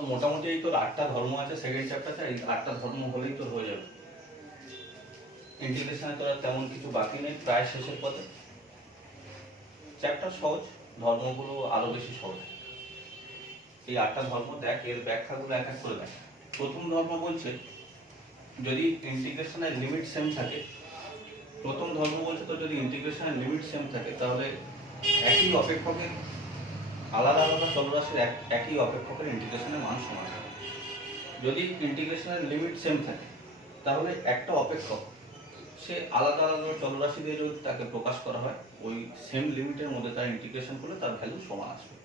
তো মোটামুটি এই তোর 8টা ধর্ম আছে সেকেন্ড চ্যাপ্টারটা, এই 8টা ধর্ম হলেই তোর হয়ে যাবে। ইন্টিগ্রেশনে তোর তেমন কিছু বাকি নেই, প্রায় শেষের পথে। চ্যাপ্টার সহজ, ধর্মগুলো আরো বেশি সহজ। এই 8টা ধর্ম দেখ, এর ব্যাখ্যাগুলো এক এক করে দেখ। প্রথম ধর্ম বলছে যদি ইন্টিগ্রেশনের লিমিট সেম থাকে, প্রথম ধর্ম বলছে তো যদি ইন্টিগ্রেশনের লিমিট সেম থাকে তাহলে একই অপেক্ষকের আলাদা আলাদা চলরাশির একই অপেক্ষকের ইন্টিগ্রেশনের মান সমান হবে। যদি ইন্টিগ্রেশনের লিমিট সেম থাকে তাহলে একটা অপেক্ষক সে আলাদা আলাদা চলরাশি দিয়ে যদি তাকে প্রকাশ করা হয়, ওই সেম লিমিটের মধ্যে তার ইন্টিগ্রেশন করলে তার ভ্যালু সমান আসবে।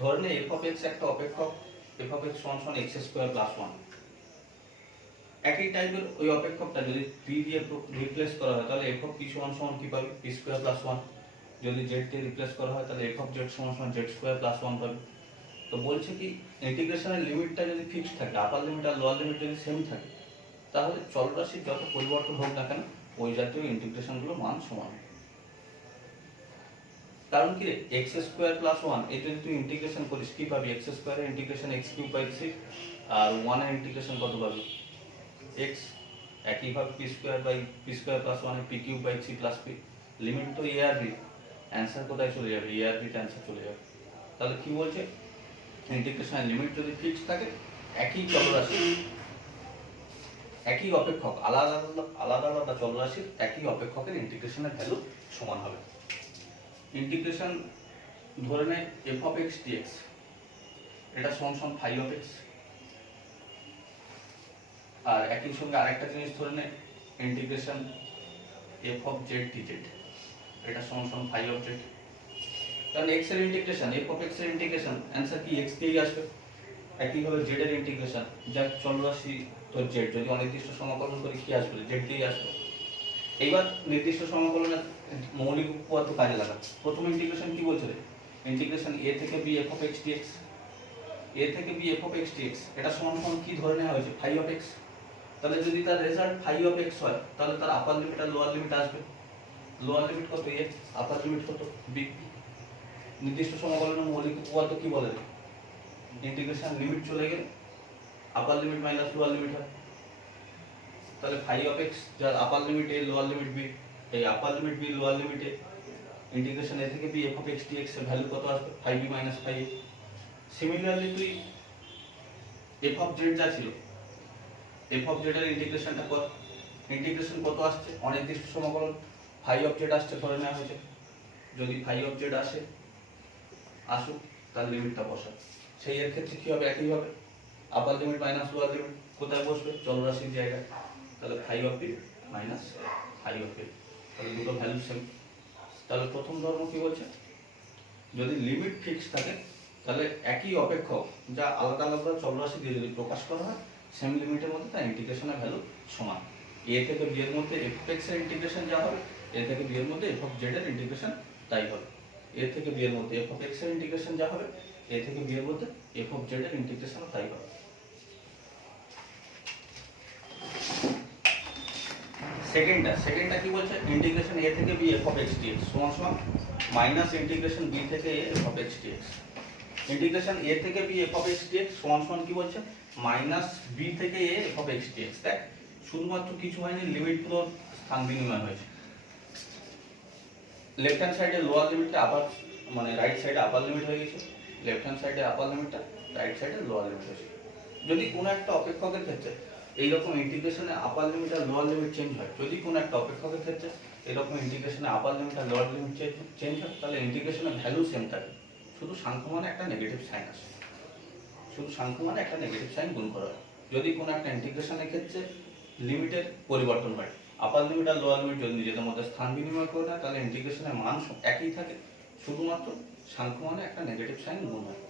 ধরে নে এফ অফ এক্স একটা অপেক্ষক, এফ অফ এক্স সমান সমান এক্স স্কোয়ার প্লাস 1। একই টাইপের ওই অপেক্ষকটা যদি পি দিয়ে রিপ্লেস করা হয় তাহলে এফ অফ পি সমান সমান কি পাবে, পি স্কোয়ার প্লাস 1। যদি জেড দিয়ে রিপ্লেস করা হয় তাহলে এফ অফ জেড সমান সমান জেড স্কোয়ার প্লাস 1 পাবে। তো বলছে কি ইন্টিগ্রেশনের লিমিটটা যদি ফিক্সড থাকে, আপার লিমিট আর লোয়ার লিমিট যদি সেম থাকে, তাহলে চলরাশির যত পরিবর্তন হোক না কেন ওই জাতীয় ইন্টিগ্রেশনগুলো মান সমান। কারণ কি রে, এক্স স্কোয়ার প্লাস 1 এই যদি তুই ইন্টিগ্রেশন করিস কি পাবি, এক্স স্কোয়ারের ইন্টিগ্রেশন এক্স কিউব বাই 3 আর 1 এর ইন্টিগ্রেশন কত পাবি, এক্স। একইভাবে p square by p square plus 1 এর p cube by 3 plus p. Limit তো এ আর বি, অ্যান্সার কোথায় চলে যাবে, এ আর বিতে অ্যান্সার চলে যাবে। তাহলে কি বলছে, ইন্টিগ্রেশনের লিমিট যদি ফিক্সড থাকে, একই চলরাশি একই অপেক্ষক আলাদা আলাদা আলাদা চলরাশির একই অপেক্ষকের ইন্টিগ্রেশনের ভ্যালু সমান হবে। ইন্টিগ্রেশন ধরে নে এফ অফ এক্স ডিএক্স, এটা সমান সমান ফাই অফ এক্স। আর একই সঙ্গে আরেকটা জিনিস ধরে নে integration F of Z DZ, এটা সমান সমান ফাই অফ জেড। কারণ এক্স এর ইন্টিগ্রেশন এফ অফ এক্স এর ইন্টিগ্রেশন অ্যান্সার কি এক্স দিয়েই আসবে। একইভাবে জেড এর ইন্টিগ্রেশন যা চলরাশি তোর জেড যদি অনির্দিষ্ট সমাকলন করি কি আসবে, জেড দিয়েই আসবে। এইবার নির্দিষ্ট সমাকলনের মৌলিক উপপাদ্য কাজে লাগা। প্রথম ইন্টিগ্রেশন কি বলছে রে, ইন্টিগ্রেশন এ থেকে b f of x dx, a থেকে b f of x dx এটা সমান সমান কি ধরে নেওয়া হয়েছে, ফাই অফ এক্স। তাহলে যদি তার রেজাল্ট ফাই অফ এক্স হয় তাহলে তার আপার লিমিট আর লোয়ার লিমিট আসবে। লোয়ার লিমিট কত এ, আপার লিমিট কত বি। নির্দিষ্ট সমাকলনের মৌলিক উপপাদ্য কি বলে, ইন্টিগ্রেশন লিমিট চলে গেলে upper limit minus lower limit হয়। তাহলে ফাই অফ এক্স যার upper limit a lower limit b, এই আপার লিমিট বি লোয়ার লিমিটে ইন্টিগ্রেশন এ থেকে b f of x dx এর ভ্যালু কত আসবে, phi b minus phi a. Similarly তুই এফ অফ জেড যা ছিল, এফ অফ জেড এর ইন্টিগ্রেশনটা কর, ইন্টিগ্রেশন কত আসছে, অনির্দিষ্ট সমাকলন ফাই অফ জেড আসছে ধরে নেওয়া হয়েছে। যদি ফাই অফ জেড আসুক তার লিমিটটা বসা, সেই এর ক্ষেত্রে কি হবে, একইভাবে upper limit minus lower limit কোথায় বসবে, চলরাশির জায়গায়। তাহলে phi of b minus phi of a, তাহলে দুটো ভ্যালু সেম। তাহলে প্রথম ধর্ম কি বলছে, যদি লিমিট ফিক্স থাকে তাহলে একই অপেক্ষক যা আলাদা আলাদা চলরাশি দিয়ে যদি প্রকাশ করা হয় সেম লিমিটের মধ্যে তার ইন্টিগ্রেশনের ভ্যালু সমান। এ থেকে বি এর মধ্যে এফ এক্স এর ইন্টিগ্রেশন যা হবে, এ থেকে বি এর মধ্যে এফ অফ জেড এর ইন্টিগ্রেশন তাই হবে। এ থেকে বি এর মধ্যে এফ অফ এক্স এর ইন্টিগ্রেশন যা হবে, এ থেকে বি এর মধ্যে এফ অফ জেড এর ইন্টিগ্রেশন তাই হবে। সেকেন্ডটা কি বলছে, ইন্টিগ্রেশন এ থেকে b f of x dx সমান সমান মাইনাস ইন্টিগ্রেশন বি থেকে a f of x dx. Integration a থেকে b f of x dx সমান সমান কি বলছে, মাইনাস বি থেকে a f of x dx. দেখ শুধুমাত্র কিছু হয়নি, লিমিট গুলো স্থান বিনিময় হয়েছে। লেফট হ্যান্ড সাইডে লোয়ার লিমিটটা আপার মানে রাইট সাইডে আপার লিমিট হয়ে গেছে, লেফট হ্যান্ড সাইডে আপার লিমিটটা রাইট সাইডে লোয়ার লিমিট হয়েছে। যদি কোনো একটা অপেক্ষকের ক্ষেত্রে এইরকম ইন্টিগ্রেশনে আপার লিমিট আর লোয়ার লিমিট চেঞ্জ হয়, যদি কোনো একটা অপেক্ষকের ক্ষেত্রে এরকম ইন্টিগ্রেশনে আপার লিমিট আর লোয়ার লিমিট চেঞ্জ হয়, তাহলে ইন্টিগ্রেশনের ভ্যালু সেম থাকে, শুধু সাংখ্যমানে একটা নেগেটিভ সাইন আসে, শুধু সাংখ্যমানে একটা নেগেটিভ সাইন গুণ করা হয়। যদি কোনো একটা ইন্টিগ্রেশনের ক্ষেত্রে লিমিটের পরিবর্তন হয়, আপার লিমিট আর লোয়ার লিমিট যদি নিজেদের মধ্যে স্থান বিনিময় করে না, তাহলে ইন্টিগ্রেশনের মান একই থাকে, শুধুমাত্র সাংখ্যমানে একটা নেগেটিভ সাইন গুণ হয়।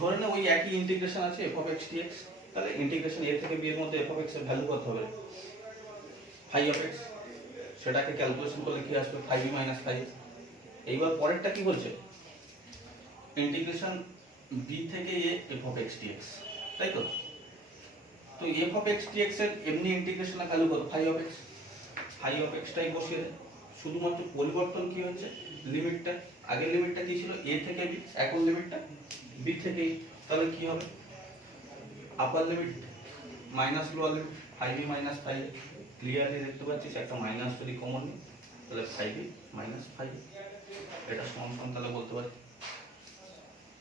ধরে না ওই একই ইন্টিগ্রেশন আছে এফ অফ এক্স ডিএক্স, তাহলে ইন্টিগ্রেশন এ থেকে বি এর মধ্যে এফ অফ এক্স এর ভ্যালু কত হবে, ফাই অফ এক্স। সেটাকে ক্যালকুলেশন করলে কি আসবে, ফাই বি মাইনাস ফাই। এইবার পরেরটা কি বলছে, ইন্টিগ্রেশন বি থেকে a f of x dx, তাই তো। তো এফ অফ এক্স ডিএক্স এর এমনি ইন্টিগ্রেশনের ভ্যালু কত, phi of x. Phi of এক্সটাই বসিয়ে শুধুমাত্র পরিবর্তন কি হচ্ছে, লিমিটটা আগের লিমিটটা কি ছিল a থেকে b, এখন লিমিটটা b থেকে a, তাহলে কি হবে আপার limit minus lower limit 5b minus 5a, clearly দেখতে পাচ্ছিস একটা মাইনাস যদি কমন নিই তাহলে 5b মাইনাস 5a, এটা সমান সমান তাহলে বলতে পারি।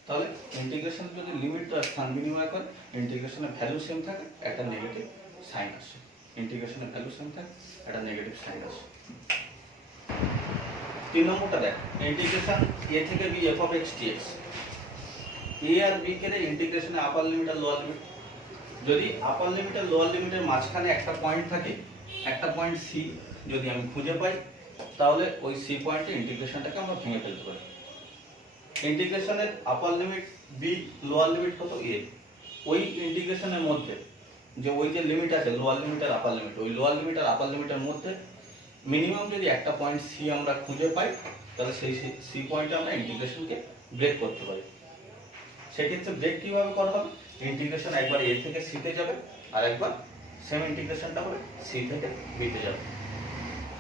তাহলে ইন্টিগ্রেশন যদি লিমিটটা স্থান বিনিময় করে ইন্টিগ্রেশনের ভ্যালু সেম থাকে, একটা নেগেটিভ সাইন আসে, ইন্টিগ্রেশনের ভ্যালু সেম থাকে, একটা নেগেটিভ সাইন আসে। 3 নম্বরটা দেখ, ইন্টিগ্রেশন a থেকে b f of x dx, a আর b কে ইন্টিগ্রেশনে আপার লিমিট আর লোয়ার লিমিট, যদি আপার লিমিট আর লোয়ার লিমিটের মাঝখানে একটা পয়েন্ট থাকে, একটা পয়েন্ট c যদি আমি খুঁজে পাই তাহলে ওই c পয়েন্টে ইন্টিগ্রেশনটাকে আমরা ভেঙে ফেলতে পারি। ইন্টিগ্রেশনের আপার লিমিট b, লোয়ার লিমিট কত a, ওই ইন্টিগ্রেশনের মধ্যে যে ওই যে লিমিট আছে লোয়ার লিমিট আর আপার লিমিট, ওই লোয়ার লিমিট আর আপার লিমিটের মধ্যে মিনিমাম যদি একটা পয়েন্ট c আমরা খুঁজে পাই তাহলে সেই c পয়েন্টে আমরা ইন্টিগ্রেশনকে ব্রেক করতে পারি। সেক্ষেত্রে ব্রেক কিভাবে করা হবে, ইন্টিগ্রেশন একবার a থেকে c তে যাবে আর একবার সেম ইন্টিগ্রেশনটা হবে c থেকে b তে যাবে।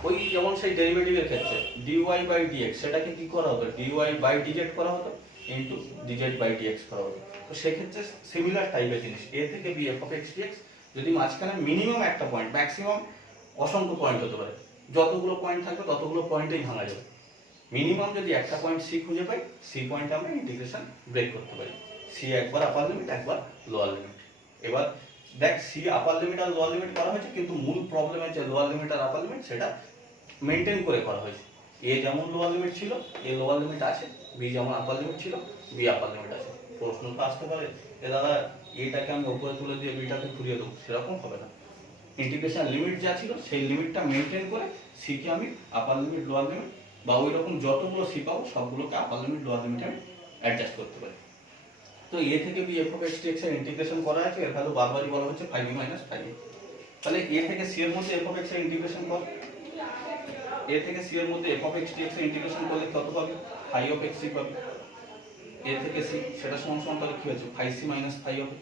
ওই যেমন সেই ডেরিভেটিভের ক্ষেত্রে dy বাই dx সেটাকে কি করা হতো dy বাই dz করা হতো ইনটু dz বাই dx করা হতো। তো সেক্ষেত্রে সিমিলার টাইপের জিনিস a থেকে b f of x dx, যদি মাঝখানে মিনিমাম একটা পয়েন্ট, ম্যাক্সিমাম অসংখ্য পয়েন্ট হতে পারে, যতগুলো পয়েন্ট থাকবে ততগুলো পয়েন্টেই ভাঙা যাবে, মিনিমাম যদি একটা পয়েন্ট c খুঁজে পাই c পয়েন্টে আমরা ইন্টিগ্রেশন ব্রেক করতে পারি। c একবার আপার লিমিট একবার লোয়ার লিমিট। এবার দেখ c আপার লিমিট আর লোয়ার লিমিট করা হয়েছে, কিন্তু মূল প্রবলেমের যে লোয়ার লিমিট আর আপার লিমিট সেটা মেনটেন করে করা হয়েছে। a যেমন লোয়ার লিমিট ছিল a লোয়ার লিমিট আছে, b যেমন আপার লিমিট ছিল b আপার লিমিট আছে। প্রশ্ন তো আসতে পারে যে দাদা এটাকে আমি উপরে তুলে দিয়ে বিটাকে ঘুরিয়ে দেবো, সেরকম হবে না। ইন্টিগ্রেশন লিমিট যা ছিল সেই লিমিটটা মেনটেন করে c কে আমি আপার লিমিট লোয়ার লিমিট বা ওই রকম যতগুলো c পাবো সবগুলোকে আপার লিমিট লোয়ার লিমিটে আমি অ্যাডজাস্ট করতে পারি। তো a থেকে b f of x dx এর ইন্টিগ্রেশন করা আছে, এর ভ্যালু বারবারই বলা হচ্ছে 5b মাইনাস 5a। তাহলে a থেকে c এর মধ্যে f of x এর ইন্টিগ্রেশন কর, a থেকে c এর মধ্যে f of x dx এর ইন্টিগ্রেশন করলে কত পাবে 5 of x পাবে, a থেকে c সেটা সমান সমান তাহলে কি হচ্ছে 5c মাইনাস 5 হবে,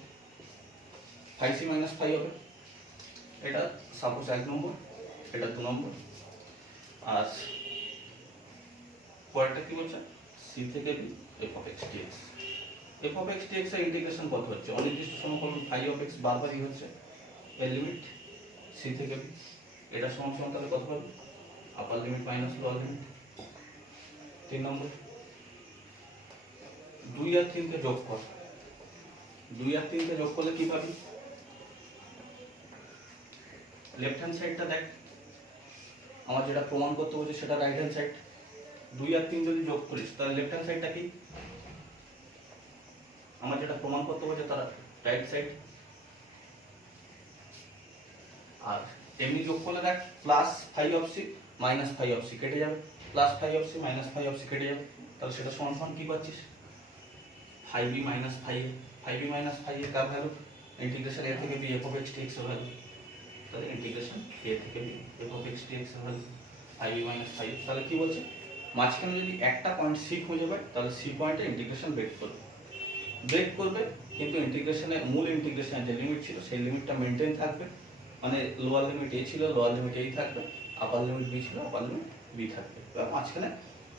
5c মাইনাস 5 হবে। এটা সাপোজ 1 নম্বর, এটা 2 নম্বর। আর পরেরটা কি বলছে c থেকে b f of x dx, f of x dx এর ইন্টিগ্রেশন কত হচ্ছে অনির্দিষ্ট সমকলন 5 of x বারবারই হচ্ছে, এর লিমিট c থেকে b, এটা সমান সমান তাহলে কত হবে আপার লিমিট মাইনাস লোয়ার লিমিট। 3 নম্বর 2 আর 3 কে যোগ কর, 2 আর 3 কে যোগ করলে কি পাবি, লেফট হ্যান্ড সাইডটা দেখ, আমার যেটা প্রমাণ করতে বলছে সেটা রাইট হ্যান্ড সাইড। 2 আর 3 যদি যোগ করিস তাহলে লেফট হ্যান্ড সাইডটা কি, আমার যেটা প্রমাণ করতে বলছে তার রাইট সাইড। আর এমনি যোগ করলে দেখ plus 5 of c minus 5 of c কেটে যাবে, plus 5 of c minus 5 of c কেটে যাবে, তাহলে সেটা সমান সমান কি পাচ্ছিস 5b minus 5a। 5b minus 5a car value, integration a থেকে b f of x dx এর ভ্যালু, তাহলে ইন্টিগ্রেশন a থেকে b f of x dx এর ভ্যালু 5b মাইনাস 5a। তাহলে কি বলছে মাঝখানে যদি একটা পয়েন্ট c খুঁজে পাই তাহলে c পয়েন্টে ইন্টিগ্রেশন ব্রেক করবে, কিন্তু ইন্টিগ্রেশনের মূল ইন্টিগ্রেশনের যে লিমিট ছিল সেই লিমিটটা মেনটেন থাকবে, মানে লোয়ার লিমিট a ছিল লোয়ার লিমিট a থাকবে, আপার লিমিট b ছিল আপার লিমিট b থাকবে। এবার মাঝখানে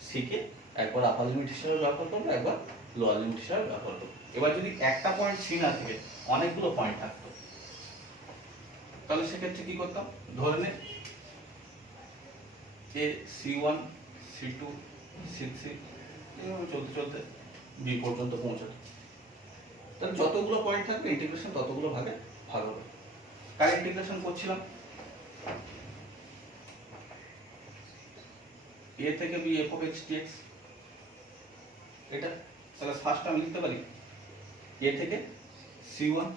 c কে একবার আপার লিমিট হিসেবে ব্যবহার করবো একবার লোয়ার লিমিট হিসেবে ব্যবহার করবো। এবার যদি একটা পয়েন্ট c না থেকে অনেকগুলো পয়েন্ট থাকতো তাহলে সেক্ষেত্রে কি করতাম, ধরে নে a c1 c2 c3 এইভাবে চলতে চলতে b পর্যন্ত পৌঁছাতো, তাহলে যতগুলো পয়েন্ট থাকবে ইন্টিগ্রেশন ততগুলো ভাগে ভাগ হবে। কার ইন্টিগ্রেশন করছিলাম a থেকে b f of x dx, এটা তাহলে ফার্স্ট আমি লিখতে পারি a থেকে c1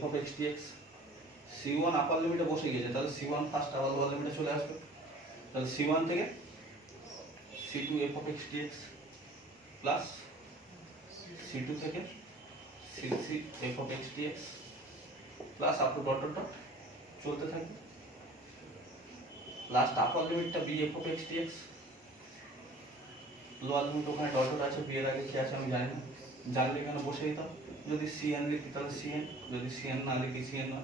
f of x dx, c1 আপার লিমিটে বসে গেছে তাহলে c1 ফার্স্ট আবার লোয়ার লিমিটে চলে আসবে, তাহলে c1 থেকে c2 f of x dx plus c2 থেকে c3 f of x dx plus up to dot dot dot চলতে থাকবে, লাস্ট আপার লিমিটটা b f of x dx, lower limit ওখানে ডট ডট আছে, b এর আগে কি আছে আমি জানি না, জানলে এখানে বসে দিতাম, যদি cn লিখি তাহলে cn, যদি cn না লিখি cn না,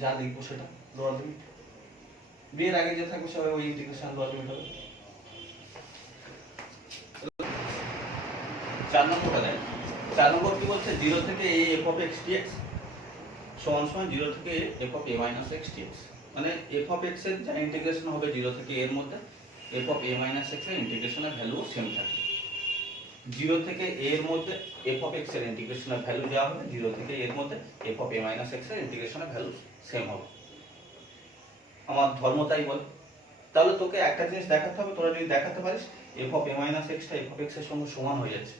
যা লিখবো সেটা লোয়ার লিমিট, b এর আগে যে থাকবে সবাই ওই ইন্টিগ্রেশন লোয়ার লিমিট হবে। 4 নম্বরটা দেখ, 4 নম্বর কি বলছে 0 থেকে a f of x dx সমান সমান 0 থেকে a f of a minus x dx, মানে f of x এর যা ইন্টিগ্রেশন হবে 0 থেকে a এর মধ্যে f of a minus x এর ইন্টিগ্রেশনের ভ্যালু সেম থাকবে। 0 থেকে a এর মধ্যে f of x এর ইন্টিগ্রেশনের ভ্যালু যা হবে 0 থেকে a এর মধ্যে f of a minus x এর ইন্টিগ্রেশনের ভ্যালু সেম হবে। আমার ধর্ম তাই বলে। তাহলে তোকে একটা জিনিস দেখাতে হবে, তোরা যদি দেখাতে পারিস f of a minus x টা f of x এর সঙ্গে সমান হয়ে যাচ্ছে,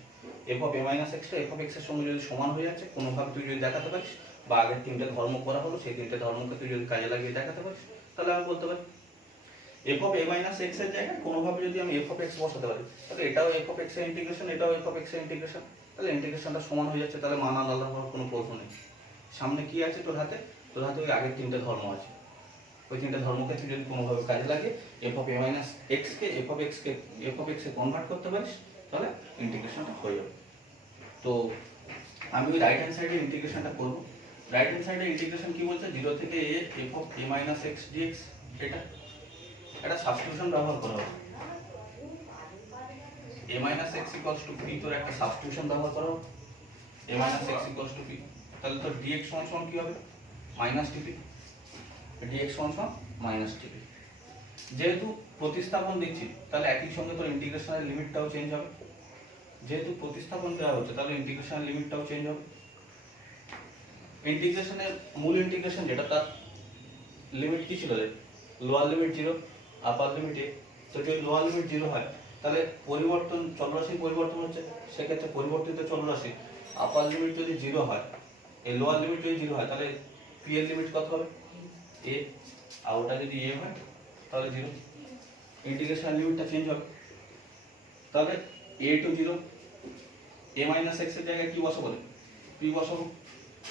f of a minus x টা f of x এর সঙ্গে যদি সমান হয়ে যাচ্ছে কোনোভাবে তুই যদি দেখাতে পারিস, বা আগের তিনটে ধর্ম করা হলো সেই তিনটে ধর্মকে তুই যদি কাজে লাগিয়ে দেখাতে পারিস, তাহলে আমি বলতে পারি f of a minus x এর জায়গায় কোনোভাবে যদি আমি f of x বসাতে পারি, তাহলে এটাও f of x এর ইন্টিগ্রেশন, এটাও f of x এর ইন্টিগ্রেশন, তাহলে ইন্টিগ্রেশনটা সমান হয়ে যাচ্ছে। তাহলে মান আলাদা হওয়ার কোনো প্রশ্ন নেই। সামনে কি আছে তোর হাতে? তোর হাতে ওই আগের তিনটে ধর্ম আছে, ওই তিনটে ধর্মকে তুই যদি কোনোভাবে কাজে লাগিয়ে f of a minus x K f of x A convert করতে পারিস, তাহলে ইন্টিগ্রেশনটা হয়ে যাবে। তো আমি ওই রাইট হ্যান্ড সাইডে ইন্টিগ্রেশনটা করব। রাইট হ্যান্ড সাইডে ইন্টিগ্রেশন কি বলছে 0 থেকে a f of a minus x dx, এটা সাবস্টিটিউশন ব্যবহার করা হবে। a minus x equals to p তোর একটা সাবস্টিটিউশন ব্যবহার করা হবে, a minus x equals to p, তাহলে তোর dx সমান কি হবে মাইনাস dp, dx সমান মাইনাস dp। যেহেতু প্রতিস্থাপন দিচ্ছি তাহলে একই সঙ্গে তোর ইন্টিগ্রেশনের লিমিটটাও চেঞ্জ হবে। যেহেতু প্রতিস্থাপন দেওয়া হচ্ছে তাহলে ইন্টিগ্রেশনের লিমিটটাও চেঞ্জ হবে। ইন্টিগ্রেশনের মূল ইন্টিগ্রেশন যেটা তার লিমিট কি ছিল রে? Lower limit 0 upper limit a। তো যদি লোয়ার লিমিট 0 হয় তাহলে পরিবর্তন চলরাশির পরিবর্তন হচ্ছে, সেক্ষেত্রে পরিবর্তিত চলরাশি আপার লিমিট যদি 0 হয়, এই লোয়ার লিমিট যদি 0 হয়, তাহলে p এর লিমিট কত হবে a, আর ওটা যদি a হয় তাহলে 0, ইন্টিগ্রেশন লিমিটটা চেঞ্জ হবে। তাহলে a to 0, a minus x এর জায়গায় কি বসাবো? p বসাবো,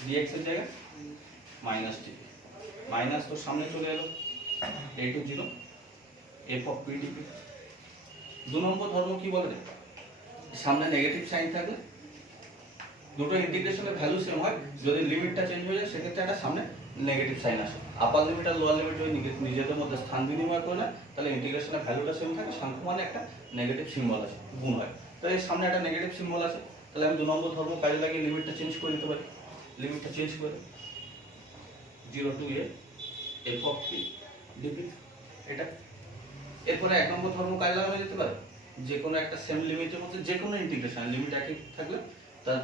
dx এর জায়গায় মাইনাস dp, মাইনাস তো সামনে চলে এলো a to 0 f of p dp। 2 number ধর্ম কি বলে রে? সামনে নেগেটিভ সাইন থাকলে দুটো ইন্টিগ্রেশনের ভ্যালু সেম হয়, যদি লিমিটটা চেঞ্জ হয়ে যায় সেক্ষেত্রে একটা সামনে নেগেটিভ সাইন আসে। আপার লিমিট আর লোয়ার লিমিট যদি নিজেদের মধ্যে স্থান বিনিময় করে না, তাহলে ইন্টিগ্রেশনের ভ্যালুটা সেম থাকে, সংখ্যা মানে একটা নেগেটিভ সিম্বল আছে, গুণ হয়। তাহলে এর সামনে একটা নেগেটিভ সিম্বল আছে, তাহলে আমি 2 নম্বর ধর্ম কাজে লাগিয়ে লিমিটটা চেঞ্জ করে দিতে পারি। লিমিটটা চেঞ্জ করে 0 two a f of p dp, এটা। এরপরে 1 নম্বর ধর্ম কাজে লাগানো যেতে পারে, যে কোনো একটা সেম লিমিটের মধ্যে যে কোনো ইন্টিগ্রেশন লিমিট একই থাকলে তার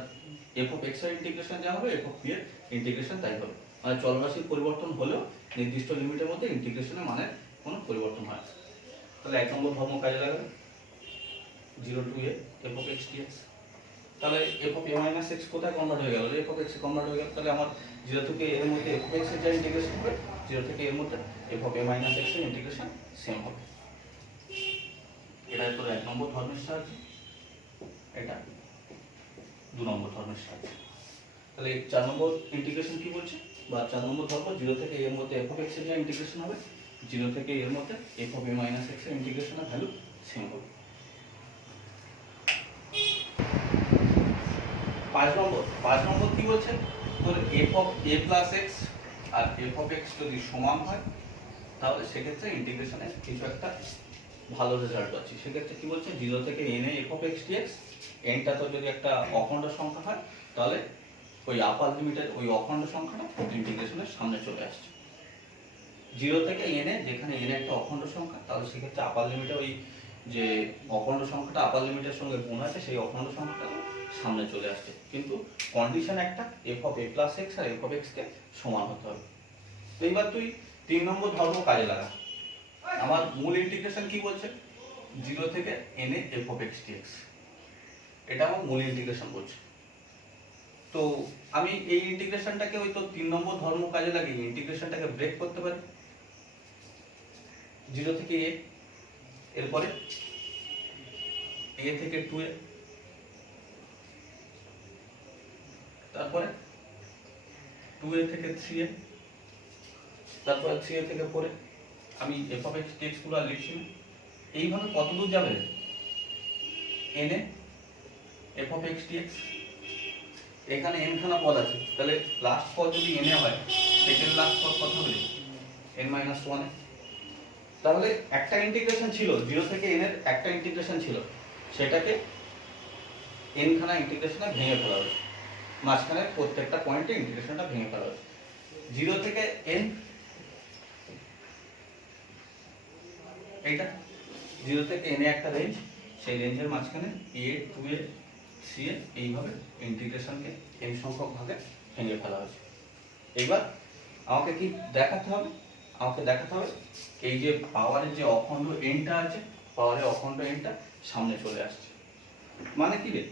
f of x এর ইন্টিগ্রেশন যা হবে f of p এর ইন্টিগ্রেশন তাই হবে। মানে চলরাশির পরিবর্তন হলেও নির্দিষ্ট লিমিটের মধ্যে ইন্টিগ্রেশনের মানের কোনো পরিবর্তন হয়। তাহলে 1 নম্বর ধর্ম কাজে লাগাবে 0 two a f of x dx। তাহলে f of a minus x কোথায় কনভার্ট হয়ে গেল? f of x A convert হয়ে গেল। তাহলে আমার 0 থেকে এর মধ্যে f of x এর যা ইন্টিগ্রেশন হবে 0 থেকে এর মধ্যে f of a minus x এর ইন্টিগ্রেশন সেম হবে। এটা তোর 1 নম্বর ধর্মের সাহায্যে, এটা 2 নম্বর ধর্মের সাহায্যে। তাহলে 4 নম্বর ইন্টিগ্রেশন কি বলছে, বা 4 নম্বর ধর্ম 0 থেকে এর মধ্যে f of x এর যা ইন্টিগ্রেশন হবে 0 থেকে এর মধ্যে f of a minus x এর ইন্টিগ্রেশনের ভ্যালু সেম হবে। 5 নম্বর কি বলছে, তোর f of a plus x R f of x যদি সমান হয় তাহলে সেক্ষেত্রে ইন্টিগ্রেশনের কিছু একটা ভালো রেজাল্ট আছে। সেক্ষেত্রে কি বলছে 0 থেকে n A f of x dx, nটা তো যদি একটা অখণ্ড সংখ্যা হয় তাহলে ওই আপার লিমিটের ওই অখণ্ড সংখ্যাটা ইন্টিগ্রেশনের সামনে চলে আসছে। 0 থেকে n এ যেখানে n একটা অখণ্ড সংখ্যা, তাহলে সেক্ষেত্রে আপার লিমিটে ওই যে অখণ্ড সংখ্যাটা আপার লিমিটের সঙ্গে গুণ আছে সেই অখণ্ড সংখ্যাটা সামনে চলে আসছে, কিন্তু কন্ডিশন একটা f of a plus x R f of x কে সমান হতে হবে। তো এবার তুই 3 নম্বর ধর্ম কাজে লাগা। আমার মূল ইন্টিগ্রেশন কি বলছে 0 থেকে n A f of x dx, এটা আমার মূল ইন্টিগ্রেশন বলছে। তো আমি এই ইন্টিগ্রেশনটাকে ওই তো 3 নম্বর ধর্ম কাজে লাগিয়ে ইন্টিগ্রেশনটাকে ব্রেক করতে পারি। 0 থেকে a, এরপরে a থেকে 2a, তারপরে 2a থেকে 3a, তারপরে 3a থেকে 4a। আমি f of x dx গুলো আর লিখছি না। এইভাবে কত দূর যাবে n A f of x dx, এখানে n খানা পদ আছে, তাহলে লাস্ট পদ যদি n এ হয় সেকেন্ড লাস্ট পদ কত হবে n minus 1 এ। তাহলে একটা ইন্টিগ্রেশন ছিল 0 থেকে n এর একটা ইন্টিগ্রেশন ছিল, সেটাকে এন খানা ইন্টিগ্রেশনে ভেঙে ফেলা হয়েছে, মাঝখানে প্রত্যেকটা পয়েন্টে ইন্টিগ্রেশনটা ভেঙে ফেলা হয়েছে। 0 থেকে n, এইটা 0 থেকে n এ একটা রেঞ্জ, সেই রেঞ্জের মাঝখানে a 2a 3a এইভাবে ইন্টিগ্রেশনকে n সংখ্যক ভাগে ভেঙে ফেলা হয়েছে। এবার আমাকে কি দেখাতে হবে? আমাকে দেখাতে হবে এই যে পাওয়ারের যে অখণ্ড এনটা আছে, পাওয়ারের অখণ্ড এনটা সামনে চলে আসছে। মানে কি রে,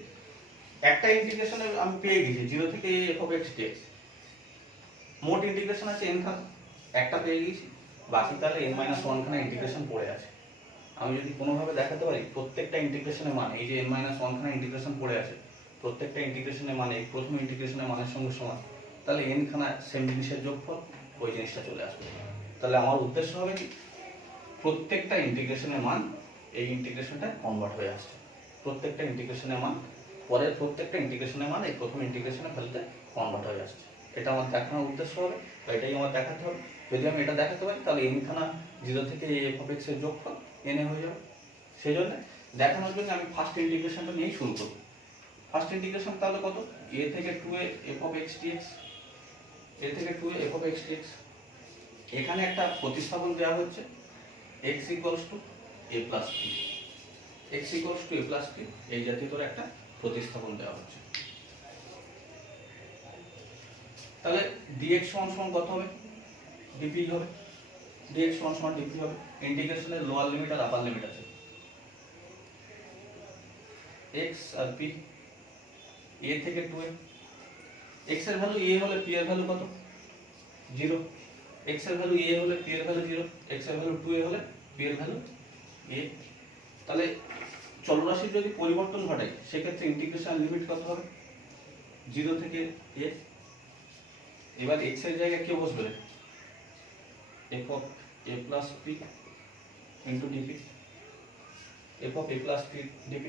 একটা ইন্টিগ্রেশনে আমি পেয়ে গেছি 0 থেকে f of x dx, মোট ইন্টিগ্রেশন আছে n খানা, একটা পেয়ে গেছি, বাকি তাহলে n - 1 খানা ইন্টিগ্রেশন পড়ে আছে। আমি যদি কোনোভাবে দেখাতে পারি প্রত্যেকটা ইন্টিগ্রেশনের মান, এই যে n - 1 খানা ইন্টিগ্রেশন পড়ে আছে, প্রত্যেকটা ইন্টিগ্রেশনের মান এই প্রথম ইন্টিগ্রেশনের মানের সঙ্গে সমান, তাহলে n খানা সেম জিনিসের যোগফল, ওই জিনিসটা চলে আসবে। তাহলে আমার উদ্দেশ্য হবে কি, প্রত্যেকটা ইন্টিগ্রেশনের মান এই ইন্টিগ্রেশনটা কনভার্ট হয়ে আসছে, প্রত্যেকটা ইন্টিগ্রেশনের মান পরের প্রত্যেকটা ইন্টিগ্রেশনের মান এই প্রথম ইন্টিগ্রেশনের ভ্যালুতে কনভার্ট হয়ে আসছে। এটা আমার দেখানোর উদ্দেশ্য হবে, বা এটাই আমার দেখাতে হবে। যদি আমি এটা দেখাতে পারি তাহলে n খানা 0 থেকে f of x এর যোগফল n এ হয়ে যাবে। সেই জন্য দেখানোর জন্য আমি ফার্স্ট ইন্টিগ্রেশনটা নিয়েই শুরু করব। ফার্স্ট ইন্টিগ্রেশন তাহলে কত, a থেকে 2a f of x dx, a থেকে 2a f of x dx। এখানে একটা প্রতিস্থাপন দেওয়া হচ্ছে, x equals to a plus b, x equals to a plus b, এই জাতীয় করে একটা প্রতিস্থাপন দেওয়া হচ্ছে। তাহলে dx সমান সমান কত হবে, dp হবে, dx সমান সমান dp হবে। ইন্টিগ্রেশনের লোয়ার লিমিট আর আপার লিমিট আছে, x আর p, a থেকে 2a, x এর ভ্যালু a হলে p এর ভ্যালু কত, 0, x এর ভ্যালু a হলে p এর ভ্যালু 0, x এর ভ্যালু 2a হলে p এর ভ্যালু a। তাহলে চলরাশির যদি পরিবর্তন ঘটে সেক্ষেত্রে ইন্টিগ্রেশন লিমিট কত হবে, 0 থেকে a। এবার x এর জায়গায় কি বসবে, f of a plus p into dp, f of a plus p dp।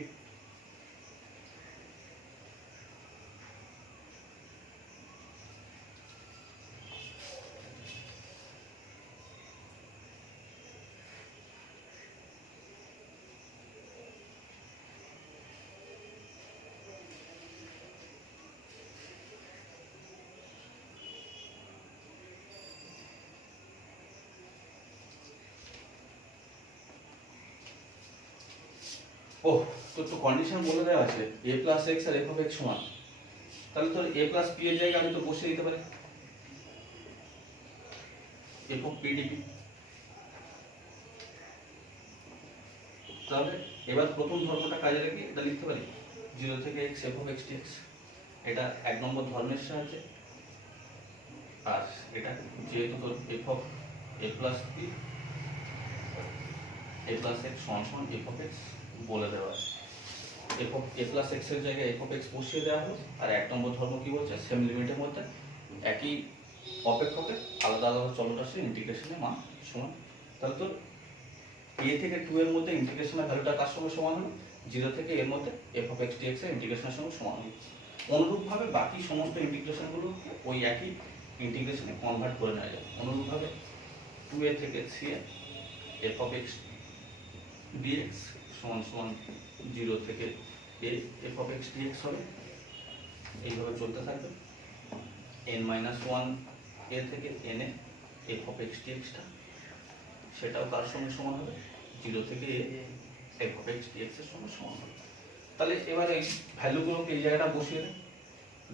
ওহ, তোর তো কন্ডিশন বলে দেওয়া আছে a plus x R f of x সমান, তাহলে তোর a plus p এর জায়গায় আমি তো বসিয়ে দিতে পারি f of p dp। তাহলে এবার প্রথম ধর্মটা কাজে রেখে এটা লিখতে পারি 0 থেকে x f of x dx, এটা এক নম্বর ধর্মের সাহায্যে। আর এটা যেহেতু তোর f of a plus p a plus x সমান সমান f of x বলে দেওয়া আছে, f of a plus x এর জায়গায় f of x বসিয়ে দেওয়া হলো। আর এক নম্বর ধর্ম কি বলছে, সেম লিমিটের মধ্যে একই অপেক্ষকে আলাদা আলাদা চলরাশির ইন্টিগ্রেশনের মান সমান। তাহলে তোর a থেকে 2 এর মধ্যে ইন্টিগ্রেশনের ভ্যালুটা কার সঙ্গে সমান হলো, 0 থেকে এর মধ্যে f of x dx এর ইন্টিগ্রেশনের সঙ্গে সমান হলো। অনুরূপভাবে বাকি সমস্ত ইন্টিগ্রেশনগুলো ওই একই ইন্টিগ্রেশনে কনভার্ট করে নেওয়া যায়। অনুরূপভাবে 2a থেকে 3a f of x dx সমান সমান 0 থেকে a f of x dx হবে, এইভাবে চলতে থাকবে। n - 1 a থেকে n A f of x dx টা সেটাও কার সঙ্গে সমান হবে, 0 থেকে a f of x dx এর সঙ্গে সমান হবে। তাহলে এবার এই ভ্যালুগুলোকে এই জায়গাটা বসিয়ে দেন,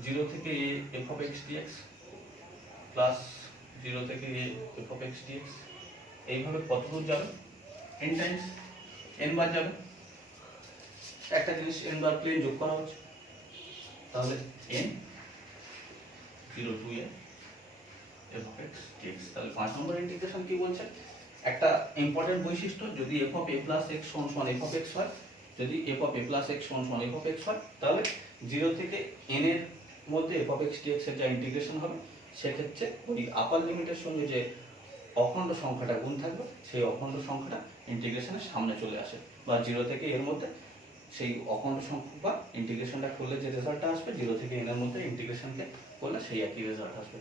0 থেকে a f of x dx plus 0 থেকে a f of x dx, এইভাবে কত দূর যাবে, n টাইমস n বার যাবে। একটা জিনিস n বার প্লেন যোগ করা হচ্ছে, তাহলে n 0 to a f of x dx। তাহলে 5 নম্বর ইন্টিগ্রেশন কি বলছে, একটা ইম্পর্টেন্ট বৈশিষ্ট্য, যদি f of a plus x সমান সমান f of x হয়, যদি f of a plus x সমান সমান f of x হয়, তাহলে 0 থেকে n এর মধ্যে f of x dx এর যা ইন্টিগ্রেশন হবে সেক্ষেত্রে ওই আপার লিমিটের সঙ্গে যে অখণ্ড সংখ্যাটা গুণ থাকবে সেই অখণ্ড সংখ্যাটা ইন্টিগ্রেশনের সামনে চলে আসে, বা 0 থেকে এর মধ্যে সেই অখণ্ড সংখ্যা বা ইন্টিগ্রেশনটা করলে যে রেজাল্টটা আসবে 0 থেকে n এর মধ্যে ইন্টিগ্রেশনকে করলে সেই একই রেজাল্ট আসবে।